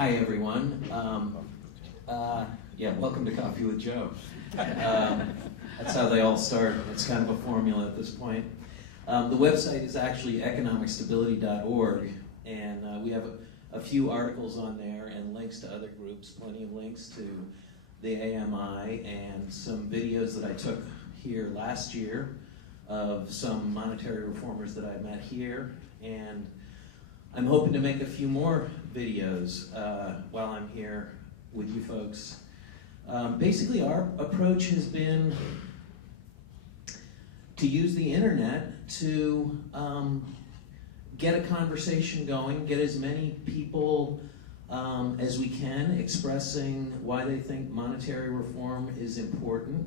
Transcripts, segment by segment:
Hi, everyone. Yeah, welcome to Coffee with Joe. That's how they all start. It's kind of a formula at this point. The website is actually economicstability.org, and we have a few articles on there and links to other groups, plenty of links to the AMI, and some videos that I took here last year of some monetary reformers that I met here, and I'm hoping to make a few more videos while I'm here with you folks. Basically, our approach has been to use the internet to get a conversation going, get as many people as we can expressing why they think monetary reform is important,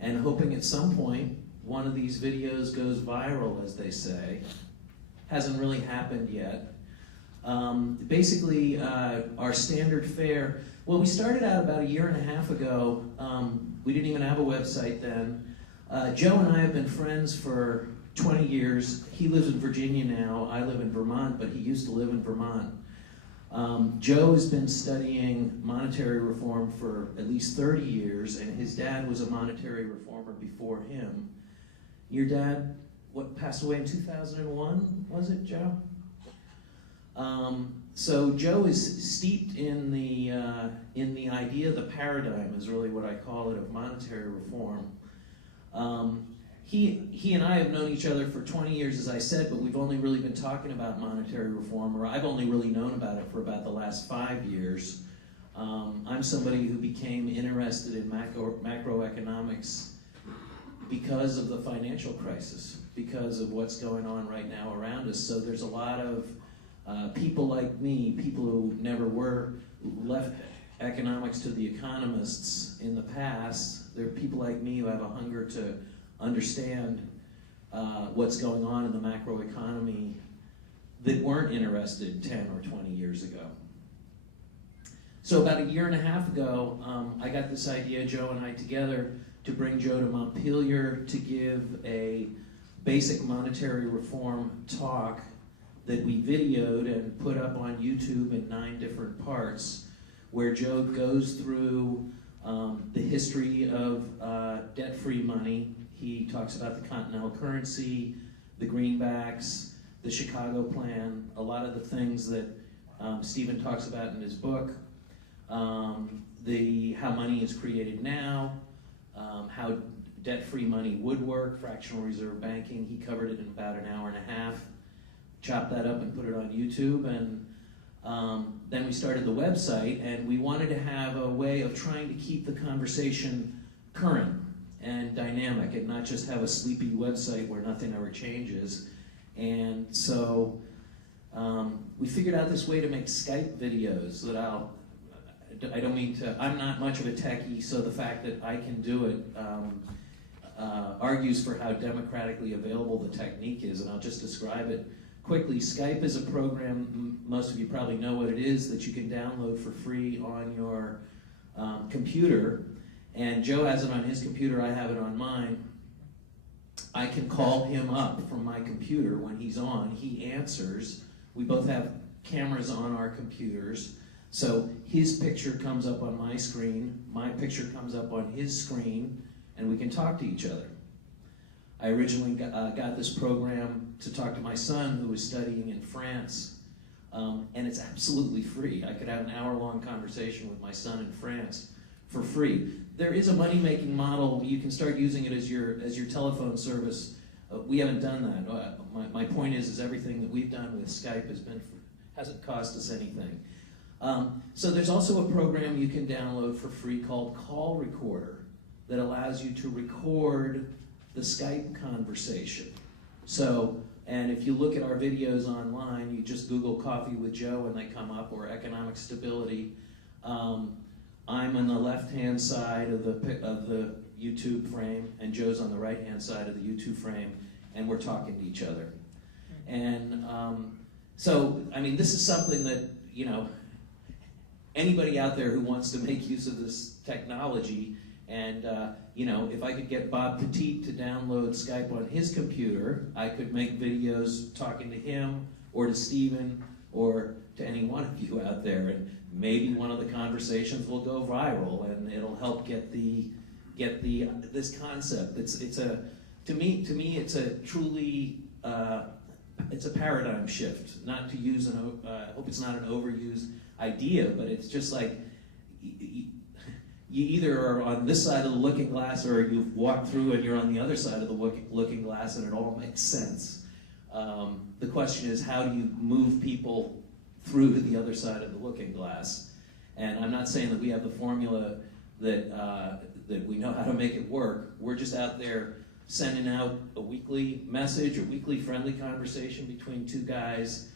and hoping at some point one of these videos goes viral, as they say. Hasn't really happened yet. Basically, our standard fare, well, we started out about 1.5 years ago. We didn't even have a website then. Joe and I have been friends for 20 years. He lives in Virginia now. I live in Vermont, but he used to live in Vermont. Joe has been studying monetary reform for at least 30 years, and his dad was a monetary reformer before him. Your dad, passed away in 2001, was it, Joe? So Joe is steeped in the idea, the paradigm is really what I call it, of monetary reform. He and I have known each other for 20 years, as I said, but we've only really been talking about monetary reform, or I've only really known about it for about the last 5 years. I'm somebody who became interested in macroeconomics because of the financial crisis, because of what's going on right now around us. So there's a lot of people like me, people who never left economics to the economists in the past. There are people like me who have a hunger to understand what's going on in the macroeconomy that weren't interested 10 or 20 years ago. So about 1.5 years ago, I got this idea, Joe and I together, to bring Joe to Montpelier to give a basic monetary reform talk that we videoed and put up on YouTube in 9 different parts, where Joe goes through the history of debt-free money. He talks about the continental currency, the greenbacks, the Chicago plan, a lot of the things that Stephen talks about in his book, how money is created now, how debt-free money would work, fractional reserve banking. He covered it in about 1.5 hours. Chopped that up and put it on YouTube, and then we started the website, and we wanted to have a way of trying to keep the conversation current and dynamic, and not just have a sleepy website where nothing ever changes. And so we figured out this way to make Skype videos that I don't mean to, I'm not much of a techie, so the fact that I can do it argues for how democratically available the technique is, and I'll just describe it quickly. Skype is a program, most of you probably know what it is, that you can download for free on your computer. And Joe has it on his computer, I have it on mine. I can call him up from my computer when he's on. He answers. We both have cameras on our computers. So his picture comes up on my screen, my picture comes up on his screen, and we can talk to each other. I originally got this program to talk to my son, who was studying in France, and it's absolutely free. I could have an hour-long conversation with my son in France for free. There is a money-making model. You can start using it as your telephone service. We haven't done that. My point is everything that we've done with Skype hasn't cost us anything. So there's also a program you can download for free called Call Recorder that allows you to record the Skype conversation. So, and if you look at our videos online, you just Google Coffee with Joe and they come up, or Economic Stability. I'm on the left-hand side of the YouTube frame, and Joe's on the right-hand side of the YouTube frame, and we're talking to each other. And so, I mean, this is something that, you know, anybody out there who wants to make use of this technology, and you know, if I could get Bob Petit to download Skype on his computer, I could make videos talking to him, or to Stephen, or to any one of you. you out there, and maybe one of the conversations will go viral, and it'll help get this concept. To me it's a truly it's a paradigm shift. Not to use I hope it's not an overused idea, but it's just like you either are on this side of the looking glass, or you've walked through and you're on the other side of the looking glass, and it all makes sense. The question is, how do you move people through to the other side of the looking glass? And I'm not saying that we have the formula that we know how to make it work. We're just out there sending out a weekly message, a weekly friendly conversation between two guys.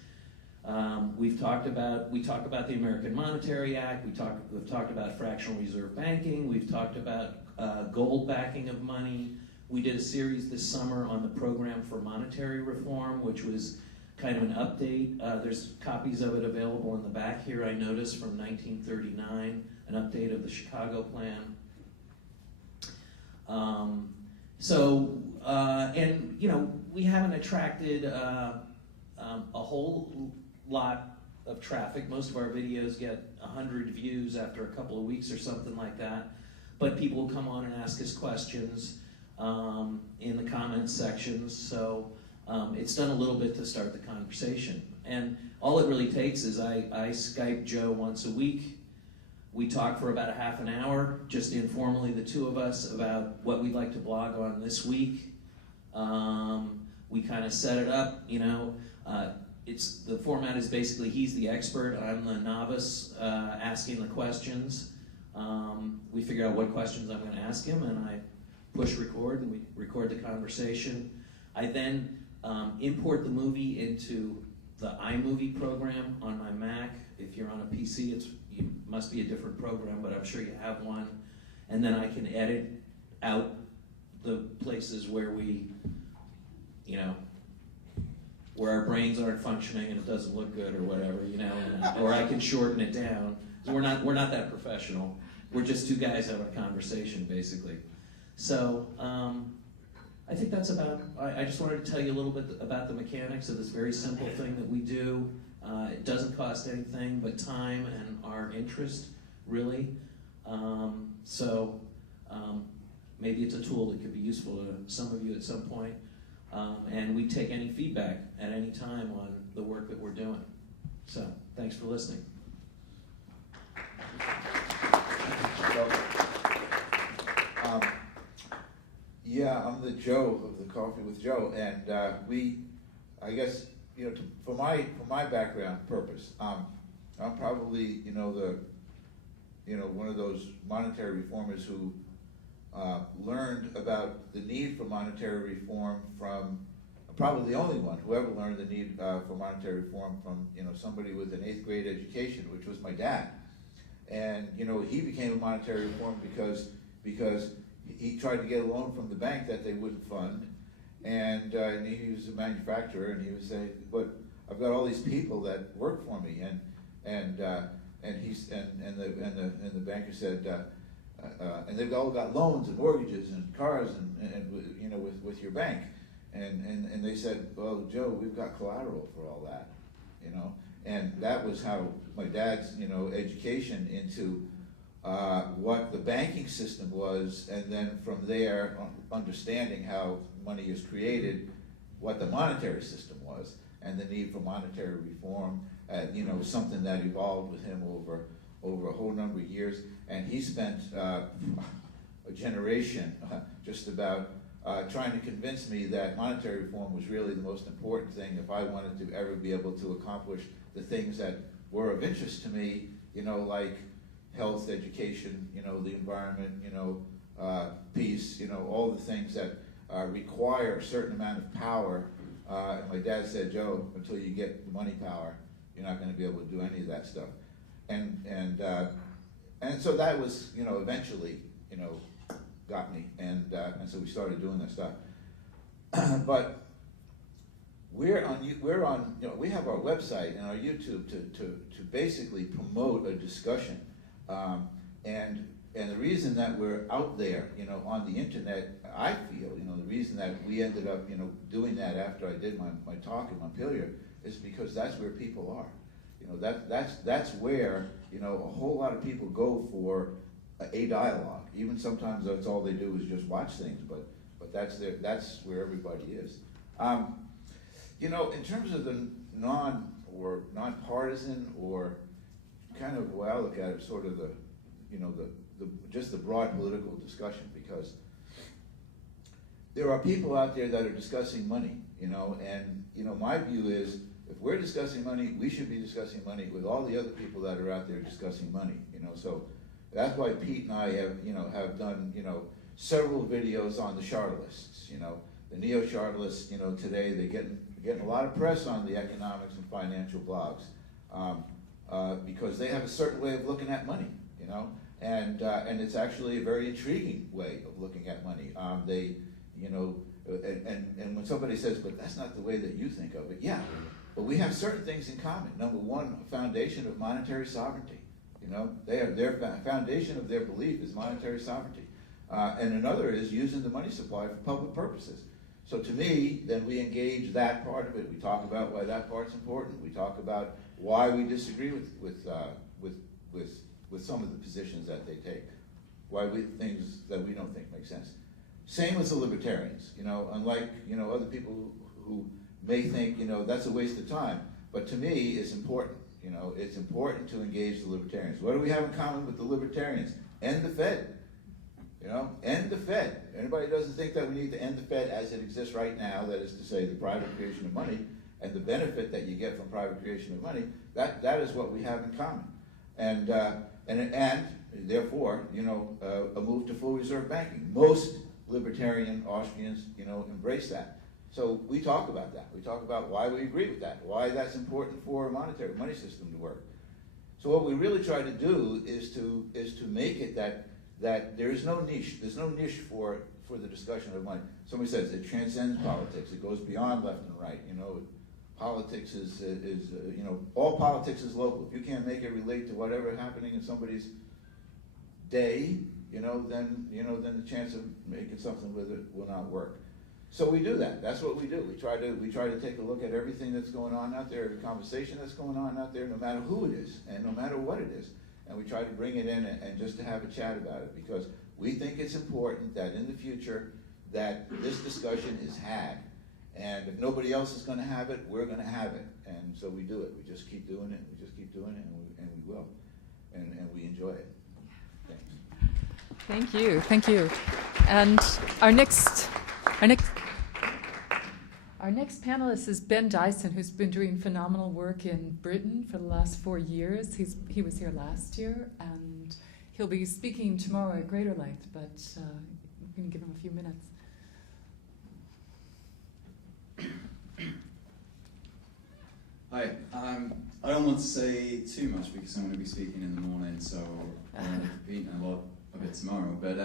We talk about the American Monetary Act. We've talked about fractional reserve banking. We've talked about gold backing of money. We did a series this summer on the program for monetary reform, which was kind of an update. There's copies of it available in the back here, I noticed, from 1939, an update of the Chicago Plan. And you know, we haven't attracted a whole lot of traffic. Most of our videos get 100 views after a couple of weeks or something like that. But people will come on and ask us questions in the comments sections. So it's done a little bit to start the conversation. And all it really takes is I Skype Joe once a week. We talk for about a half an hour, just informally, the two of us, about what we'd like to blog on this week. We kind of set it up, you know. The format is basically he's the expert, I'm the novice asking the questions. We figure out what questions I'm going to ask him, and I push record, and we record the conversation. I then import the movie into the iMovie program on my Mac. If you're on a PC, it must be a different program, but I'm sure you have one. And then I can edit out the places where we, you know, where our brains aren't functioning and it doesn't look good or whatever, you know, or I can shorten it down. So we're not that professional. We're just two guys having a conversation, basically. So I think that's about. I just wanted to tell you a little bit about the mechanics of this very simple thing that we do. It doesn't cost anything but time and our interest, really. Maybe it's a tool that could be useful to some of you at some point. And we take any feedback at any time on the work that we're doing. So, thanks for listening. Yeah, I'm the Joe of the Coffee with Joe, and I guess, you know, for my background purpose, I'm probably, one of those monetary reformers who learned about the need for monetary reform from, probably the only one who ever learned the need for monetary reform from, somebody with an 8th grade education, which was my dad. And, he became a monetary reformer because he tried to get a loan from the bank that they wouldn't fund. And he was a manufacturer, and he would say, "But I've got all these people that work for me," and the banker said, and they've all got loans and mortgages and cars and with your bank, and they said, "Well, Joe, we've got collateral for all that," and that was how my dad's education into what the banking system was, and then from there, understanding how money is created, what the monetary system was, and the need for monetary reform, something that evolved with him over a whole number of years. And he spent a generation just about trying to convince me that monetary reform was really the most important thing if I wanted to ever be able to accomplish the things that were of interest to me, like health, education, the environment, peace, all the things that require a certain amount of power. And my dad said, "Joe, until you get the money power, you're not going to be able to do any of that stuff." And so that was, eventually, got me, and so we started doing that stuff. But we have our website and our YouTube to basically promote a discussion. And the reason that we're out there, on the internet, I feel, the reason that we ended up, doing that after I did my talk in Montpelier is because that's where people are. You know, that's where, you know, a whole lot of people go for a dialogue. Even sometimes that's all they do is just watch things, but that's where everybody is. You know, in terms of the nonpartisan, or kind of the way I look at it, sort of the, you know, just the broad political discussion, because there are people out there that are discussing money, you know, and, you know, my view is, if we're discussing money, we should be discussing money with all the other people that are out there discussing money, you know. So that's why Pete and I have, you know, have done, you know, several videos on the Chartalists, you know. The neo-Chartalists, you know, today they're getting a lot of press on the economics and financial blogs, because they have a certain way of looking at money, you know, and it's actually a very intriguing way of looking at money. They, you know, and when somebody says, but that's not the way that you think of it, yeah, but we have certain things in common. Number one, a foundation of monetary sovereignty. You know, they have their foundation of their belief is monetary sovereignty, and another is using the money supply for public purposes. So to me, then we engage that part of it. We talk about why that part's important. We talk about why we disagree with some of the positions that they take, why things that we don't think make sense. Same with the libertarians. You know, unlike, you know, other people who may think, you know, that's a waste of time, but to me, it's important. You know, it's important to engage the libertarians. What do we have in common with the libertarians? End the Fed. You know, end the Fed. Anybody doesn't think that we need to end the Fed as it exists right now, that is to say the private creation of money and the benefit that you get from private creation of money, that is what we have in common. And therefore, you know, a move to full reserve banking. Most libertarian Austrians, you know, embrace that. So we talk about that. We talk about why we agree with that, why that's important for a monetary money system to work. So what we really try to do is to make it that there's no niche. There's no niche for the discussion of money. Somebody says it transcends politics. It goes beyond left and right. You know, politics is you know, all politics is local. If you can't make it relate to whatever happening in somebody's day, you know, then the chance of making something with it will not work. So we do that. That's what we do. We try to take a look at everything that's going on out there, every conversation that's going on out there, no matter who it is and no matter what it is. And we try to bring it in and just to have a chat about it, because we think it's important that in the future that this discussion is had. And if nobody else is going to have it, we're going to have it. And so we do it. We just keep doing it. We just keep doing it, and we will. And we enjoy it. Thanks. Thank you. Thank you. And our next panelist is Ben Dyson, who's been doing phenomenal work in Britain for the last 4 years. He was here last year, and he'll be speaking tomorrow at greater length, but we're going to give him a few minutes. Hi. I don't want to say too much because I'm going to be speaking in the morning, so I'm going to be repeating a lot of it tomorrow. But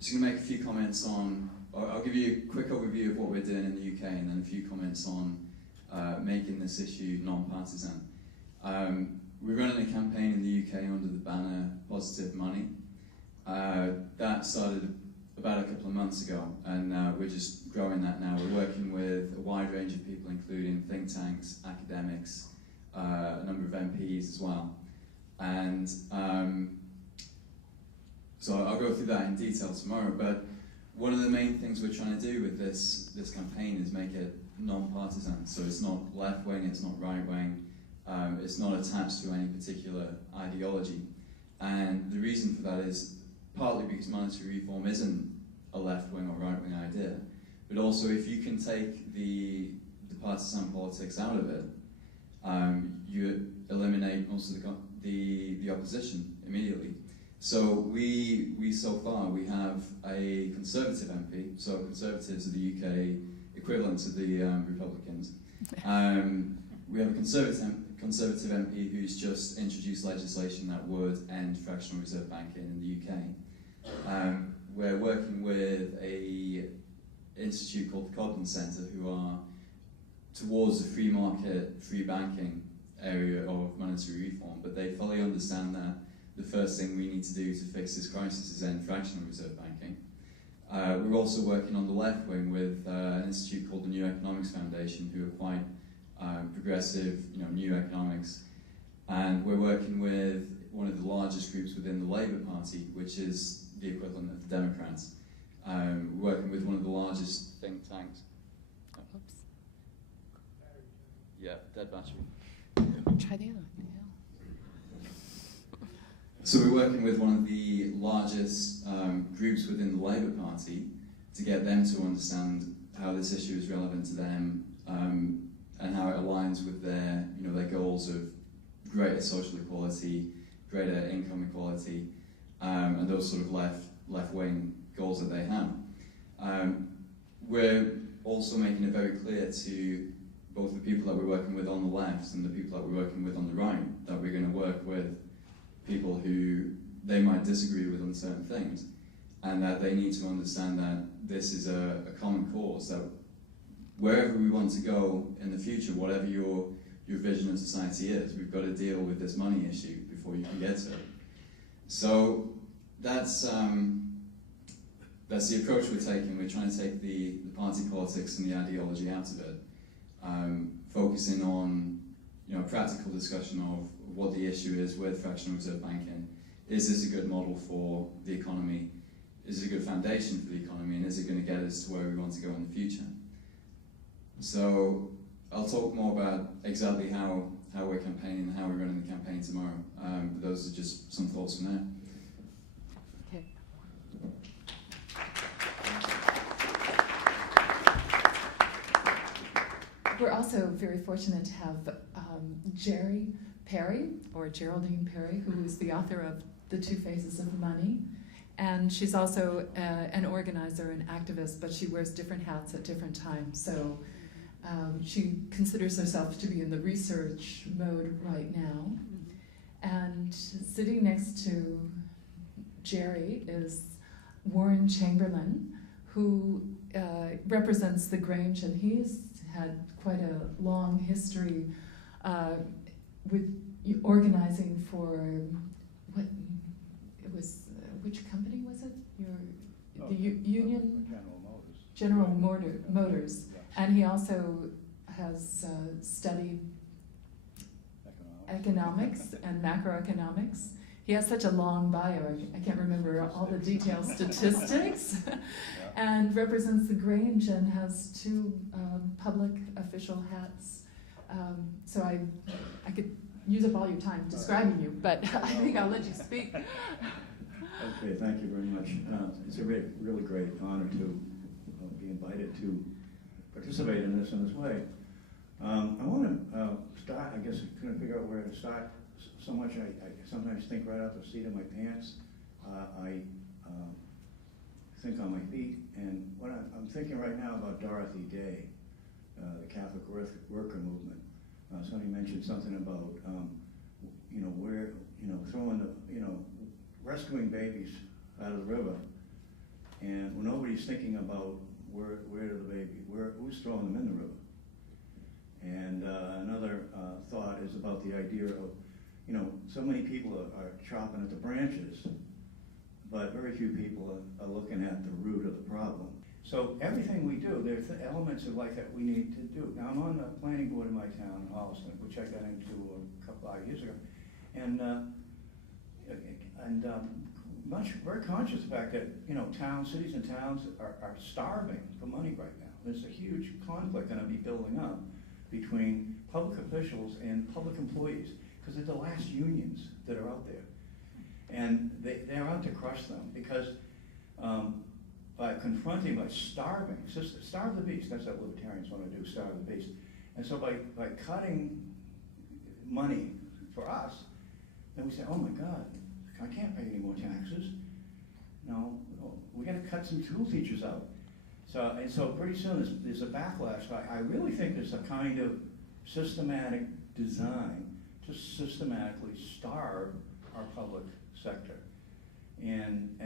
just going to make a few comments on. I'll give you a quick overview of what we're doing in the UK, and then a few comments on making this issue non-partisan. We're running a campaign in the UK under the banner Positive Money. That started about a couple of months ago, and we're just growing that now. We're working with a wide range of people, including think tanks, academics, a number of MPs as well. And so I'll go through that in detail tomorrow, but one of the main things we're trying to do with this campaign is make it non-partisan. So it's not left-wing, it's not right-wing, it's not attached to any particular ideology. And the reason for that is partly because monetary reform isn't a left-wing or right-wing idea, but also if you can take the partisan politics out of it, you eliminate most of the opposition immediately. So we so far we have a Conservative MP, so Conservatives are the UK equivalent to the Republicans. We have a Conservative MP who's just introduced legislation that would end fractional reserve banking in the UK. We're working with a institute called the Codman Centre, who are towards the free market, free banking area of monetary reform, but they fully understand that the first thing we need to do to fix this crisis is end fractional reserve banking. We're also working on the left wing with an institute called the New Economics Foundation, who are quite progressive, new economics. And we're working with one of the largest groups within the Labour Party, which is the equivalent of the Democrats. We're working with one of the largest think tanks. Oops. Yeah, dead battery. Try the other one. So we're working with one of the largest groups within the Labour Party to get them to understand how this issue is relevant to them and how it aligns with their goals of greater social equality, greater income equality, and those sort of left-wing goals that they have. We're also making it very clear to both the people that we're working with on the left and the people that we're working with on the right that we're going to work with people who they might disagree with on certain things, and that they need to understand that this is a common cause, that wherever we want to go in the future, whatever your vision of society is, we've got to deal with this money issue before you can get to it. So that's the approach we're taking. We're trying to take the party politics and the ideology out of it, focusing on a practical discussion of what the issue is with fractional reserve banking. Is this a good model for the economy? Is it a good foundation for the economy? And is it going to get us to where we want to go in the future? So I'll talk more about exactly how we're campaigning and how we're running the campaign tomorrow. But those are just some thoughts from there. Okay. We're also very fortunate to have Jerry Perry, or Geraldine Perry, who is the author of The Two Faces of Money. And she's also an organizer and activist, but she wears different hats at different times. So she considers herself to be in the research mode right now. And sitting next to Jerry is Warren Chamberlain, who represents the Grange, and he's had quite a long history with organizing for what it was. Which company was it? Union General Motors, and he also has studied economics and macroeconomics. He has such a long bio, I can't remember all the detailed statistics, and represents the Grange and has two public official hats. So I could use up all your time describing you, but I think I'll let you speak. Okay, thank you very much. It's a really great honor to be invited to participate in this way. I want to start, I guess I couldn't figure out where to start so much. I sometimes think right out the seat of my pants. I think on my feet. And what I'm thinking right now about Dorothy Day, the Catholic worker movement. Somebody mentioned something about, where, throwing the, rescuing babies out of the river, and when nobody's thinking about where the baby, who's throwing them in the river. And another thought is about the idea of, so many people are chopping at the branches, but very few people are looking at the root of the problem. So everything we do, there's elements of life that we need to do. Now I'm on the planning board in my town, Holliston, which I got into a couple of years ago, and very conscious of the fact that cities and towns are starving for money right now. There's a huge conflict going to be building up between public officials and public employees, because they're the last unions that are out there, and they're out to crush them because by starving, starve the beast. That's what libertarians want to do, starve the beast. And so by cutting money for us, then we say, oh my God, I can't pay any more taxes. No, we got to cut some school teachers out. So pretty soon there's a backlash. I really think there's a kind of systematic design to systematically starve our public sector. And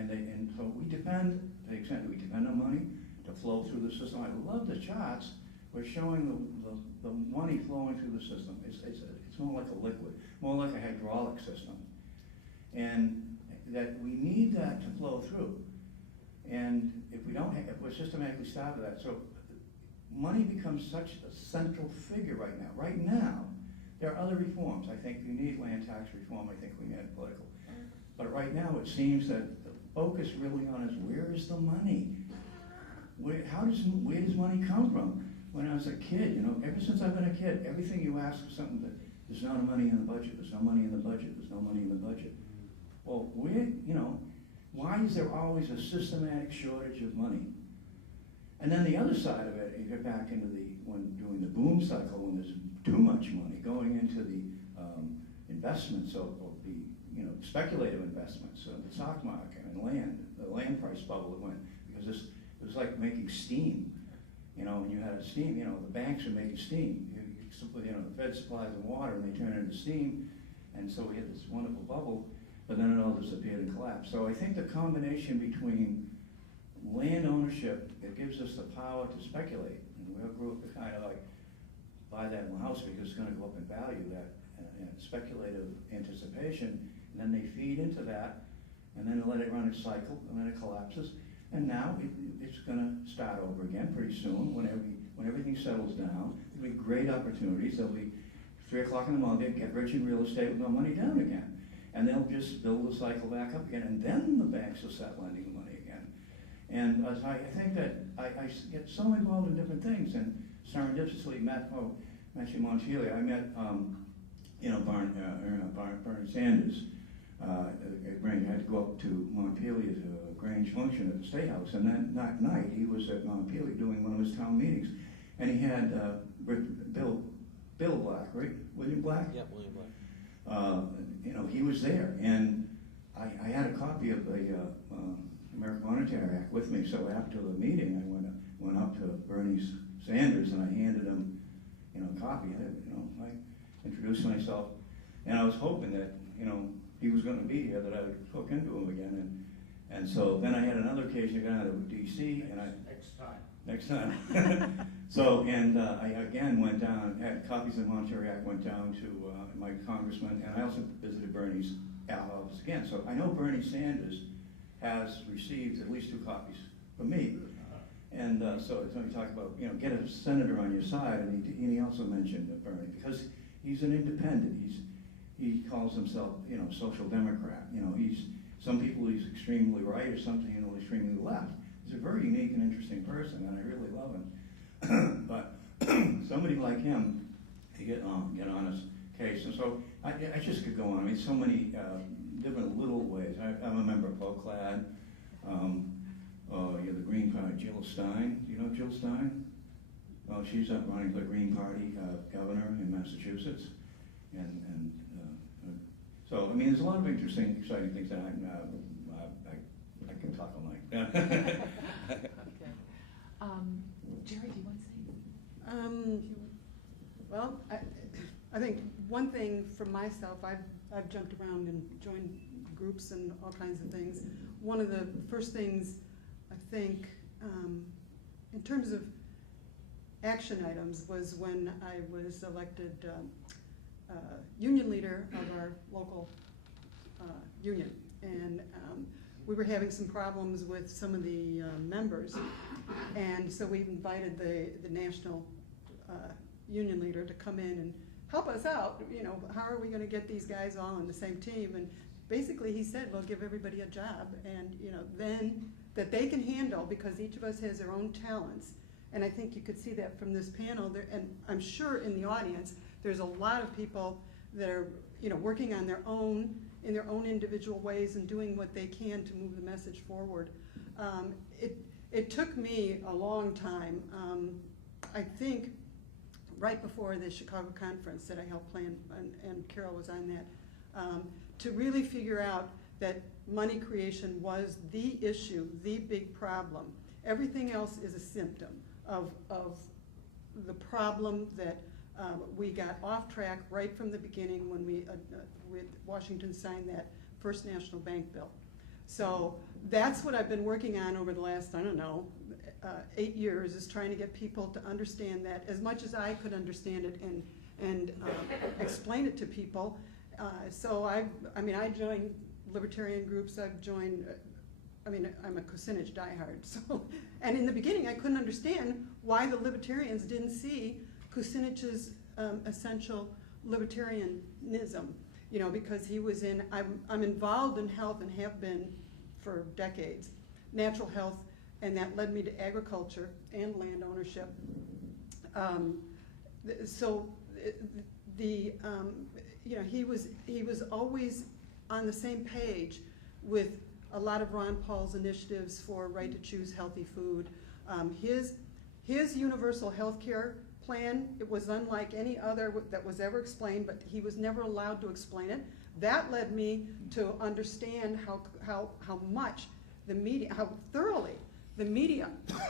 so we depend, to the extent that we depend on money to flow through the system. I love the charts. We're showing the money flowing through the system. It's more like a liquid, more like a hydraulic system. And that we need that to flow through. And if we're systematically starved of that, so money becomes such a central figure right now. Right now, there are other reforms. I think you need land tax reform. I think we need political. But right now, it seems that the focus really on is where is the money? Where does money come from? When I was a kid, ever since I've been a kid, everything you ask for something that there's no money in the budget, there's no money in the budget, there's no money in the budget. Well, why is there always a systematic shortage of money? And then the other side of it, you get back into when doing the boom cycle, when there's too much money going into the investments or the speculative investments, the stock market and land, the land price bubble that went, because it was like making steam. When you had steam, the banks are making steam. The Fed supplies them water and they turn it into steam, and so we had this wonderful bubble, but then it all disappeared and collapsed. So I think the combination between land ownership, it gives us the power to speculate, and we all grew up to kind of like buy that house because it's going to go up in value, that speculative anticipation, and then they feed into that, and then they let it run its cycle, and then it collapses. And now it's going to start over again pretty soon when everything settles down. There'll be great opportunities. There'll be 3 o'clock in the morning, get rich in real estate with no money down again. And they'll just build the cycle back up again. And then the banks will start lending the money again. And I think that I get so involved in different things. And serendipitously met Matthew Monticelli. I met Bernie Sanders. I had to go up to Montpelier to a Grange function at the State House, and then that night he was at Montpelier doing one of his town meetings, and he had Bill Black, right? William Black? Yeah, William Black. He was there, and I had a copy of the American Monetary Act with me, so after the meeting I went up to Bernie Sanders and I handed him a copy. I introduced myself, and I was hoping that he was going to be here, that I would hook into him again. And so then I had another occasion to go down to D.C. and next time. So, and I again went down, had copies of the Monetary Act, went down to my congressman, and I also visited Bernie's office again. So I know Bernie Sanders has received at least 2 copies from me. And so it's when you talk about, get a senator on your side, and he also mentioned Bernie, because he's an independent. He calls himself, social democrat. Some people he's extremely right, or something extremely left. He's a very unique and interesting person, and I really love him. But somebody like him, to get on his case, and so I just could go on. I mean, so many different little ways. I'm a member of POCLAD. The Green Party, Jill Stein. Do you know Jill Stein? She's up running for the Green Party governor in Massachusetts, and so I mean, there's a lot of interesting, exciting things that I can talk all night. Okay. Jerry, do you want to say? Well, I think one thing for myself, I've jumped around and joined groups and all kinds of things. One of the first things I think, in terms of action items, was when I was elected union leader of our local union, and we were having some problems with some of the members, and so we invited the national union leader to come in and help us out. How are we going to get these guys all on the same team? And basically he said, well, give everybody a job, and then that they can handle, because each of us has their own talents. And I think you could see that from this panel there, and I'm sure in the audience there's a lot of people that are working on their own, in their own individual ways, and doing what they can to move the message forward. It took me a long time. I think right before the Chicago conference that I helped plan, and Carol was on that, to really figure out that money creation was the issue, the big problem. Everything else is a symptom of the problem that we got off track right from the beginning when with Washington signed that first national bank bill. So that's what I've been working on over the last, 8 years, is trying to get people to understand that as much as I could understand it and explain it to people. So I joined libertarian groups. I've joined I mean, I'm a Kucinich diehard, so, and in the beginning, I couldn't understand why the libertarians didn't see Kucinich's essential libertarianism, you know, because he was in, I'm involved in health and have been for decades, natural health, and that led me to agriculture and land ownership. You know, he was always on the same page with a lot of Ron Paul's initiatives for right to choose healthy food. His universal health care plan, it was unlike any other that was ever explained, but he was never allowed to explain it. That led me to understand how much the media, how thoroughly the media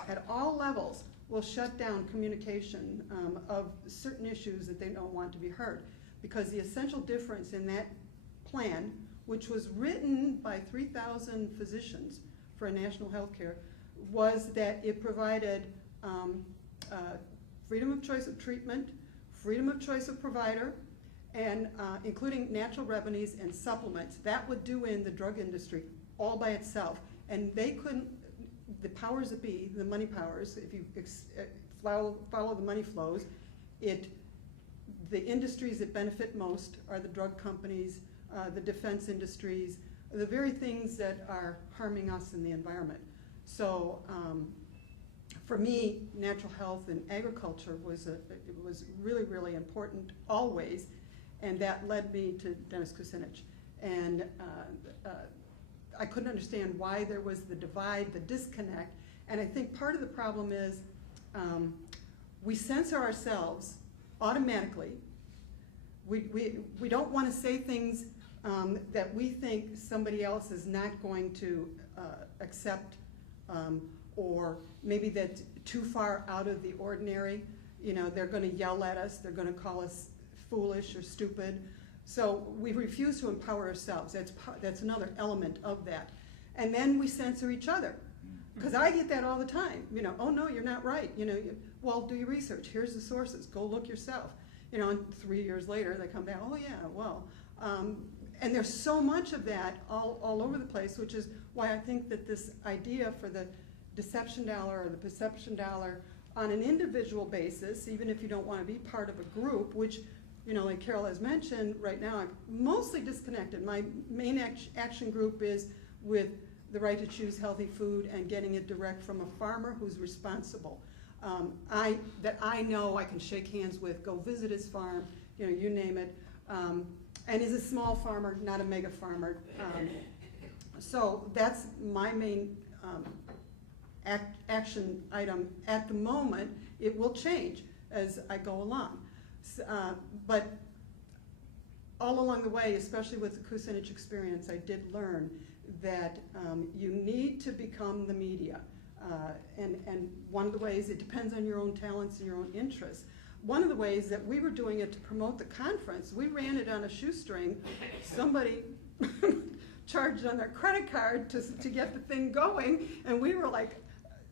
at all levels will shut down communication of certain issues that they don't want to be heard. Because the essential difference in that plan, which was written by 3,000 physicians for national health care, was that it provided freedom of choice of treatment, freedom of choice of provider, and including natural remedies and supplements. That would do in the drug industry all by itself. And they couldn't, the powers that be, the money powers, if you follow the money flows, the industries that benefit most are the drug companies, the defense industries, the very things that are harming us in the environment. So for me, natural health and agriculture was really, really important always, and that led me to Dennis Kucinich. And I couldn't understand why there was the divide, the disconnect, and I think part of the problem is we censor ourselves automatically. We don't want to say things that we think somebody else is not going to accept, or maybe that's too far out of the ordinary. You know, they're going to yell at us, they're going to call us foolish or stupid. So we refuse to empower ourselves. That's another element of that. And then we censor each other. Because I get that all the time. You know, oh no, you're not right. You know, well, do your research. Here's the sources. Go look yourself. You know, and 3 years later they come back, oh yeah, well. And there's so much of that all over the place, which is why I think that this idea for the deception dollar or the perception dollar on an individual basis, even if you don't want to be part of a group, which, you know, like Carol has mentioned, right now I'm mostly disconnected. My main action group is with the right to choose healthy food and getting it direct from a farmer who's responsible. That I know I can shake hands with, go visit his farm, you know, you name it. And he's a small farmer, not a mega farmer. So that's my main action item at the moment. It will change as I go along. But all along the way, especially with the Kucinich experience, I did learn that you need to become the media. And one of the ways, it depends on your own talents and your own interests. One of the ways that we were doing it to promote the conference, we ran it on a shoestring. Somebody charged on their credit card to get the thing going, and we were like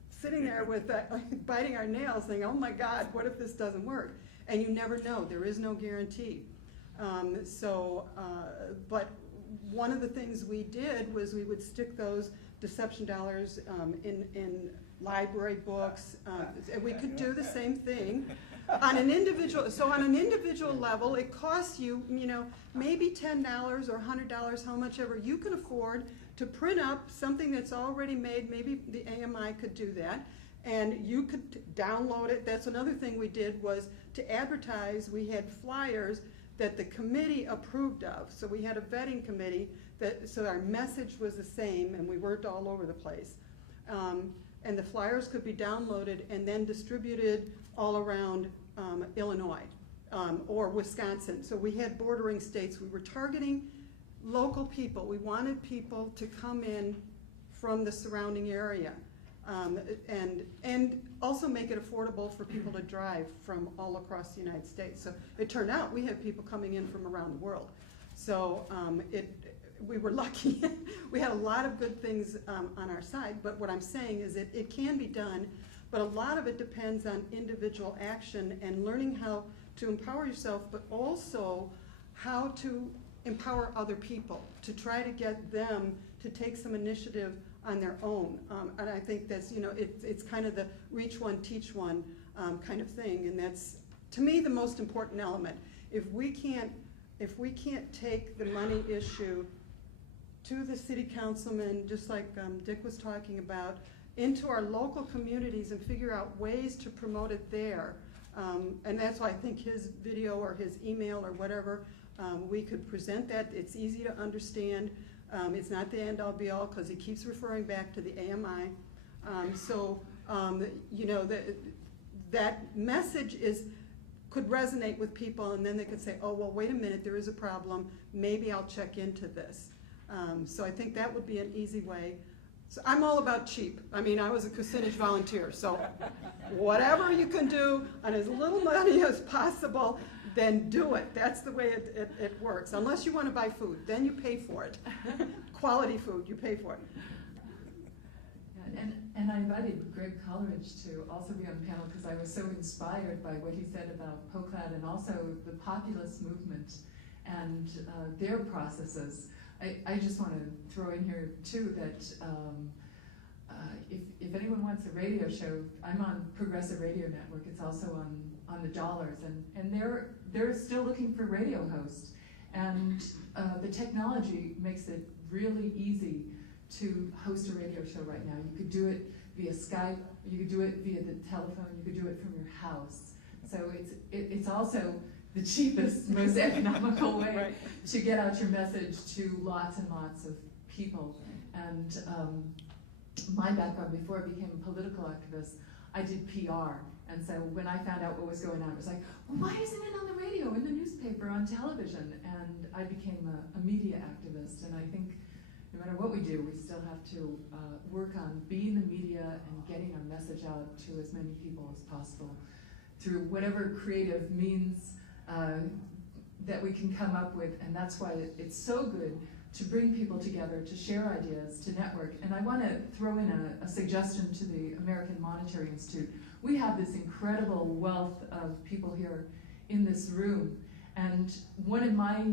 sitting there with biting our nails saying, oh my God, what if this doesn't work? And you never know, there is no guarantee. But one of the things we did was we would stick those deception dollars in library books. And we could do the same thing on an individual. So on an individual level, it costs you, you know, maybe $10 or $100, how much ever you can afford to print up something that's already made. Maybe the AMI could do that, and you could download it. That's another thing we did, was to advertise. We had flyers that the committee approved of. So we had a vetting committee, so our message was the same, and we weren't all over the place. And the flyers could be downloaded and then distributed all around Illinois or Wisconsin. So we had bordering states. We were targeting local people. We wanted people to come in from the surrounding area. And also make it affordable for people to drive from all across the United States. So it turned out we had people coming in from around the world. So we were lucky. We had a lot of good things on our side, but what I'm saying is that it can be done, but a lot of it depends on individual action and learning how to empower yourself, but also how to empower other people, to try to get them to take some initiative on their own. And I think that's, it's kind of the reach one, teach one kind of thing, and that's, to me, the most important element. If we can't take the money issue to the city councilman, just like Dick was talking about, into our local communities and figure out ways to promote it there, and that's why I think his video or his email or whatever, we could present that. It's easy to understand. It's not the end all be all, because he keeps referring back to the AMI. That message could resonate with people, and then they could say, oh, well, wait a minute, there is a problem. Maybe I'll check into this. So I think that would be an easy way. So I'm all about cheap. I mean, I was a Kucinich volunteer, so whatever you can do on as little money as possible, then do it. That's the way it works. Unless you want to buy food, then you pay for it. Quality food, you pay for it. Yeah, and I invited Greg Coleridge to also be on the panel because I was so inspired by what he said about POCLAD and also the populist movement and their processes. I just want to throw in here too that if anyone wants a radio show, I'm on Progressive Radio Network. It's also on the dollars, and they're still looking for radio hosts, and the technology makes it really easy to host a radio show right now. You could do it via Skype, you could do it via the telephone, you could do it from your house. So it's also the cheapest, most economical way Right. to get out your message to lots and lots of people. And my background before I became a political activist, I did PR. And so when I found out what was going on, it was like, well, why isn't it on the radio, in the newspaper, on television? And I became a media activist. And I think no matter what we do, we still have to work on being the media and getting our message out to as many people as possible through whatever creative means that we can come up with. And that's why it's so good to bring people together, to share ideas, to network. And I want to throw in a suggestion to the American Monetary Institute. We have this incredible wealth of people here in this room. And one of my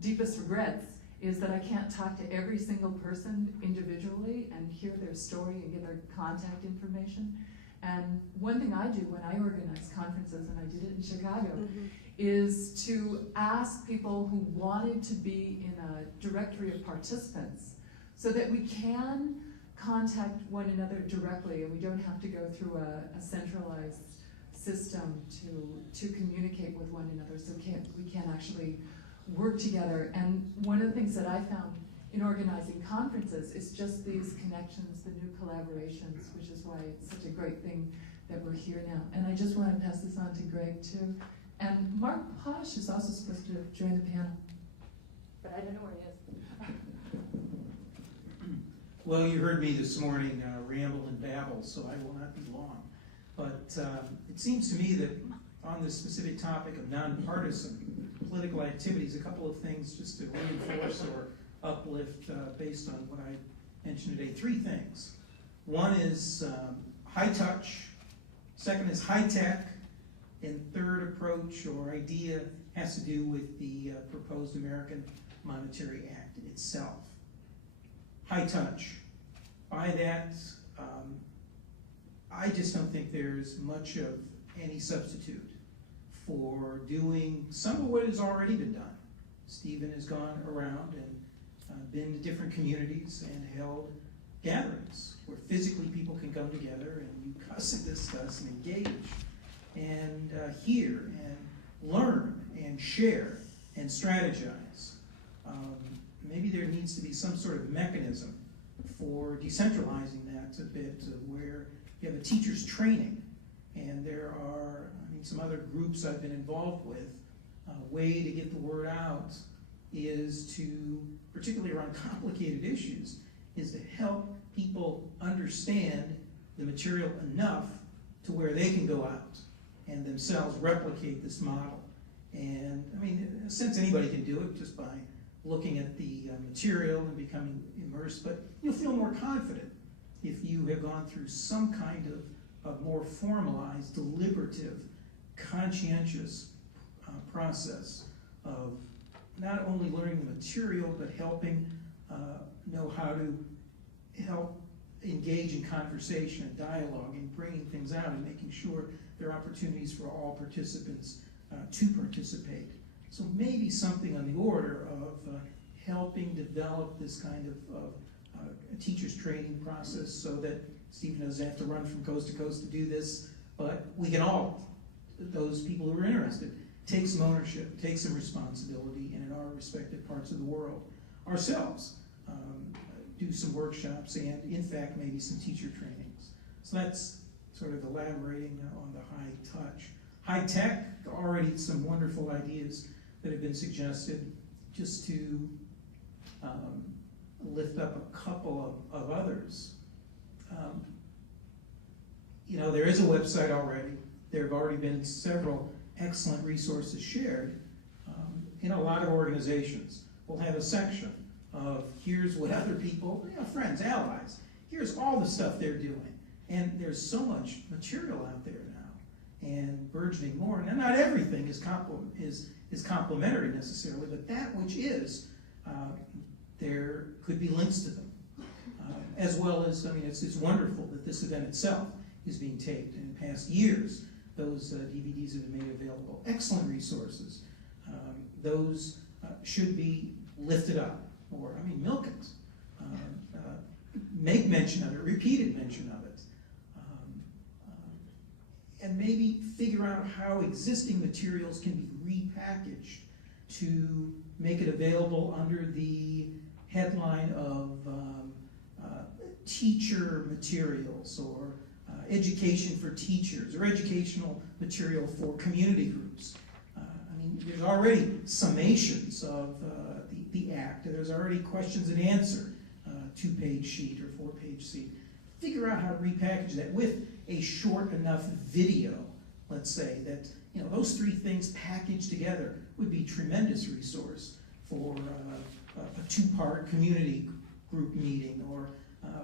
deepest regrets is that I can't talk to every single person individually and hear their story and get their contact information. And one thing I do when I organize conferences, and I did it in Chicago, is to ask people who wanted to be in a directory of participants so that we can contact one another directly and we don't have to go through a centralized system to communicate with one another, so we can actually work together. And one of the things that I found in organizing conferences is just these connections, the new collaborations, which is why it's such a great thing that we're here now. And I just want to pass this on to Greg too. And Mark Posh is also supposed to join the panel, but I don't know where he is. Well, you heard me this morning ramble and babble, so I will not be long. But it seems to me that on this specific topic of nonpartisan political activities, a couple of things just to reinforce or uplift based on what I mentioned today. Three things. One is high touch, second is high tech, and third approach or idea has to do with the proposed American Monetary Act itself. High touch. By that, I just don't think there's much of any substitute for doing some of what has already been done. Stephen has gone around and been to different communities and held gatherings where physically people can come together and you cuss and discuss and engage and hear and learn and share and strategize. Maybe there needs to be some sort of mechanism for decentralizing that a bit, where you have a teacher's training, and there are, some other groups I've been involved with. A way to get the word out is to, particularly around complicated issues, is to help people understand the material enough to where they can go out and themselves replicate this model. And in a sense, anybody can do it just by looking at the material and becoming immersed, but you'll feel more confident if you have gone through some kind of more formalized, deliberative, conscientious process of not only learning the material, but helping know how to help engage in conversation and dialogue and bringing things out and making sure there are opportunities for all participants to participate. So maybe something on the order of helping develop this kind of a teacher's training process so that Stephen doesn't have to run from coast to coast to do this, but we can all, those people who are interested, take some ownership, take some responsibility, and in our respective parts of the world, ourselves, do some workshops and, in fact, maybe some teacher trainings. So that's sort of elaborating on the high touch. High tech, already some wonderful ideas that have been suggested, just to lift up a couple of others. You know, there is a website already. There have already been several excellent resources shared. In a lot of organizations, we'll have a section of here's what other people, you know, friends, allies, here's all the stuff they're doing. And there's so much material out there now, and burgeoning more. Now, not everything is complementary necessarily, but that which is, there could be links to them. As well as, I mean, it's wonderful that this event itself is being taped. In past years, those DVDs have been made available. Excellent resources. Those should be lifted up, or, I mean, milk it. Make mention of it, repeated mention of it. And maybe figure out how existing materials can be repackaged to make it available under the headline of teacher materials, or education for teachers, or educational material for community groups. I mean, there's already summations of the Act. There's already questions and answer, 2-page sheet or 4-page sheet. Figure out how to repackage that with a short enough video, let's say, that, you know, those 3 things packaged together would be a tremendous resource for a 2-part community group meeting, or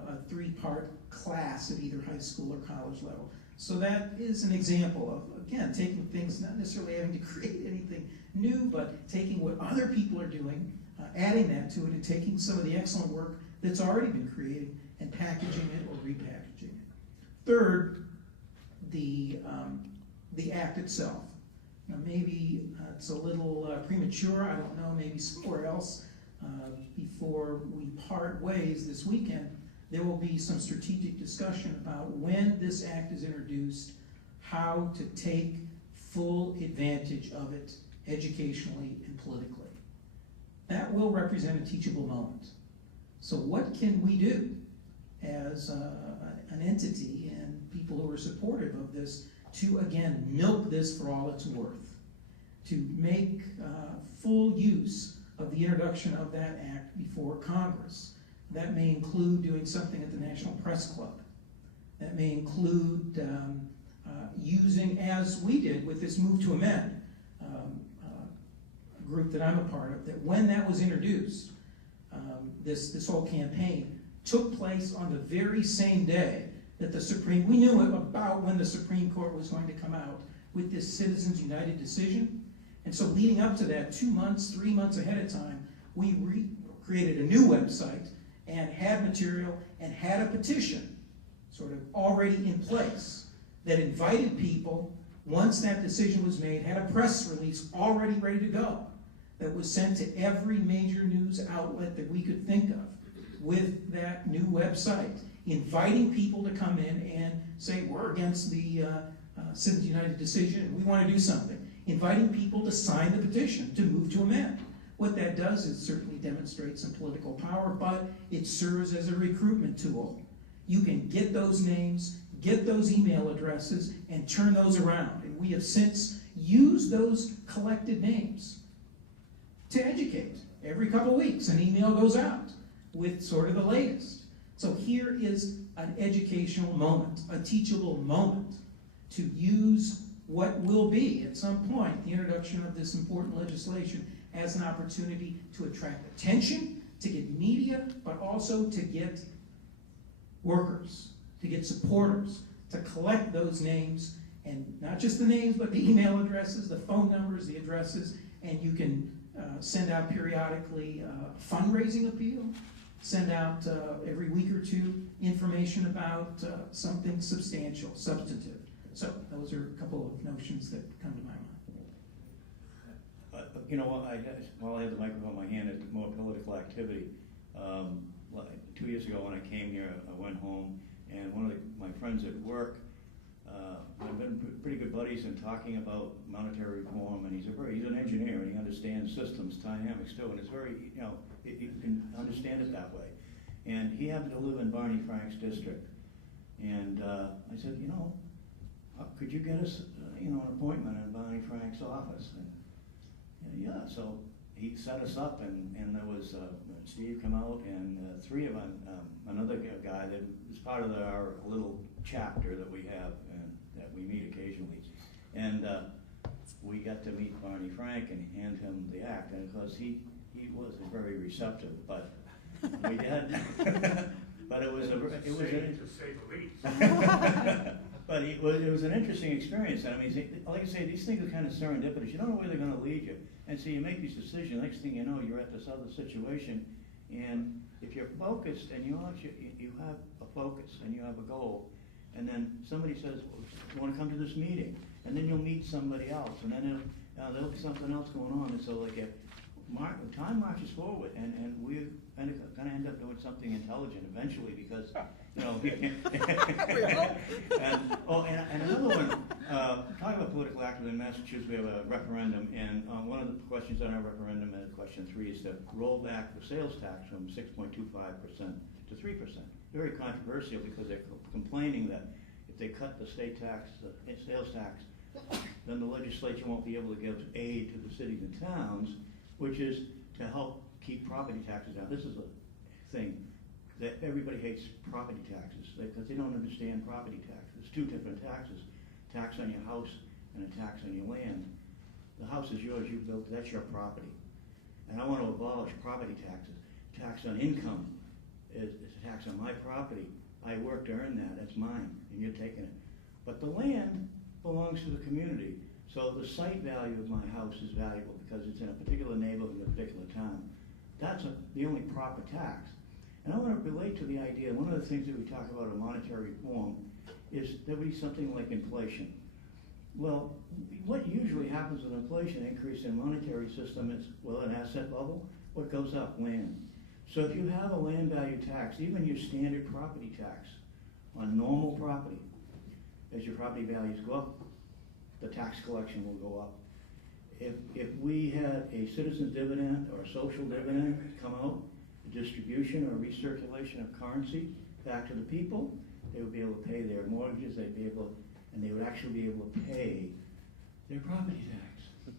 a 3-part class at either high school or college level. So that is an example of, again, taking things, not necessarily having to create anything new, but taking what other people are doing, adding that to it, and taking some of the excellent work that's already been created and packaging it or repackaging it. Third, the Act itself. Now, maybe it's a little premature, I don't know, maybe somewhere else before we part ways this weekend, there will be some strategic discussion about when this Act is introduced, how to take full advantage of it educationally and politically. That will represent a teachable moment. So what can we do as an entity and people who are supportive of this to, again, milk this for all it's worth, to make full use of the introduction of that Act before Congress? That may include doing something at the National Press Club. That may include using, as we did with this Move to Amend group that I'm a part of, that when that was introduced, this whole campaign took place on the very same day that we knew about when the Supreme Court was going to come out with this Citizens United decision. And so leading up to that, 2 months, 3 months ahead of time, we created a new website and had material and had a petition sort of already in place that invited people, once that decision was made, had a press release already ready to go that was sent to every major news outlet that we could think of with that new website, inviting people to come in and say, we're against the Citizens United decision and we want to do something. Inviting people to sign the petition to move to amend. What that does is certainly demonstrate some political power, but it serves as a recruitment tool. You can get those names, get those email addresses, and turn those around. And we have since used those collected names to educate. Every couple of weeks, an email goes out with sort of the latest. So here is an educational moment, a teachable moment, to use what will be, at some point, the introduction of this important legislation as an opportunity to attract attention, to get media, but also to get workers, to get supporters, to collect those names, and not just the names, but the email addresses, the phone numbers, the addresses, and you can send out periodically a fundraising appeal, send out every week or two information about something substantial, substantive. So those are a couple of notions that come to my mind. You know, while I have the microphone in my hand, it's more political activity. 2 years ago when I came here, I went home, and one of my friends at work, I've been pretty good buddies in talking about monetary reform, and he's an engineer, and he understands systems, dynamics too, and it's very, you know, you can understand it that way. And he happened to live in Barney Frank's district, and I said, you know, could you get us, you know, an appointment in Barney Frank's office? And yeah, so he set us up, and there was Steve come out, and three of them, another guy that was part of our little chapter that we have, and that we meet occasionally. And we got to meet Barney Frank and hand him the act, and of course he wasn't very receptive, but we did. But it was to say the least. But it was an interesting experience. And I mean, like I say, these things are kind of serendipitous. You don't know where they're going to lead you. And so you make these decisions. Next thing you know, you're at this other situation. And if you're focused and you have a focus and you have a goal, and then somebody says, well, you want to come to this meeting? And then you'll meet somebody else. And then there'll be something else going on. And so like time marches forward. And we're going to end up doing something intelligent eventually because, you know. And another one, talking about political activism in Massachusetts, we have a referendum, and one of the questions on our referendum, question 3, is to roll back the sales tax from 6.25% to 3%. Very controversial because they're complaining that if they cut the state tax, the sales tax, then the legislature won't be able to give aid to the cities and towns, which is to help keep property taxes down. This is a thing that everybody hates property taxes because they don't understand property taxes. There's two different taxes, tax on your house and a tax on your land. The house is yours, you built it, that's your property. And I want to abolish property taxes. Tax on income is a tax on my property. I worked to earn that, that's mine, and you're taking it. But the land belongs to the community. So the site value of my house is valuable because it's in a particular neighborhood in a particular town. That's the only proper tax. And I want to relate to the idea, one of the things that we talk about in monetary reform is there would be something like inflation. Well, what usually happens with inflation, increase in monetary system, is, well, an asset bubble, what goes up? Land. So if you have a land value tax, even your standard property tax on normal property, as your property values go up, the tax collection will go up. If we had a citizen's dividend or a social dividend come out, a distribution or recirculation of currency back to the people, they would be able to pay their mortgages, they'd be able, and they would actually be able to pay their property tax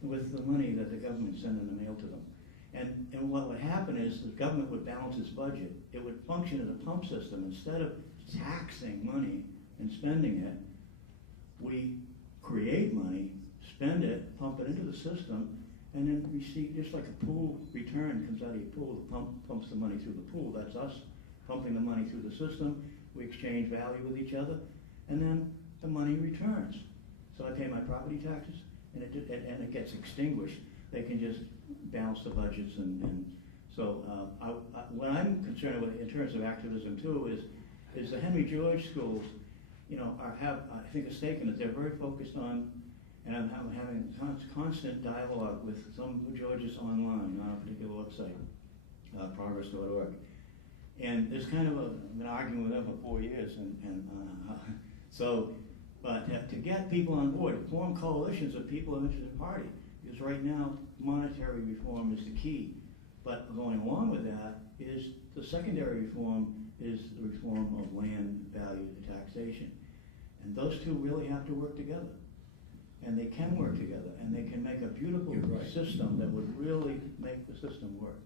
with the money that the government sent in the mail to them. And what would happen is the government would balance its budget. It would function as a pump system. Instead of taxing money and spending it, we create money, spend it, pump it into the system, and then receive, just like a pool return comes out of your pool, the pump pumps the money through the pool. That's us pumping the money through the system. We exchange value with each other, and then the money returns. So I pay my property taxes, and it gets extinguished. They can just balance the budgets, and so what I'm concerned with in terms of activism too is the Henry George schools, you know, have I think a stake in it. They're very focused on, and I'm having constant dialogue with some Georges online on a particular website, progress.org. And there's kind of I've been arguing with them for 4 years, but to get people on board, to form coalitions of people of interest in party, because right now monetary reform is the key. But going along with that is the secondary reform is the reform of land value taxation. And those two really have to work together. And they can work together, and they can make a beautiful system that would really make the system work.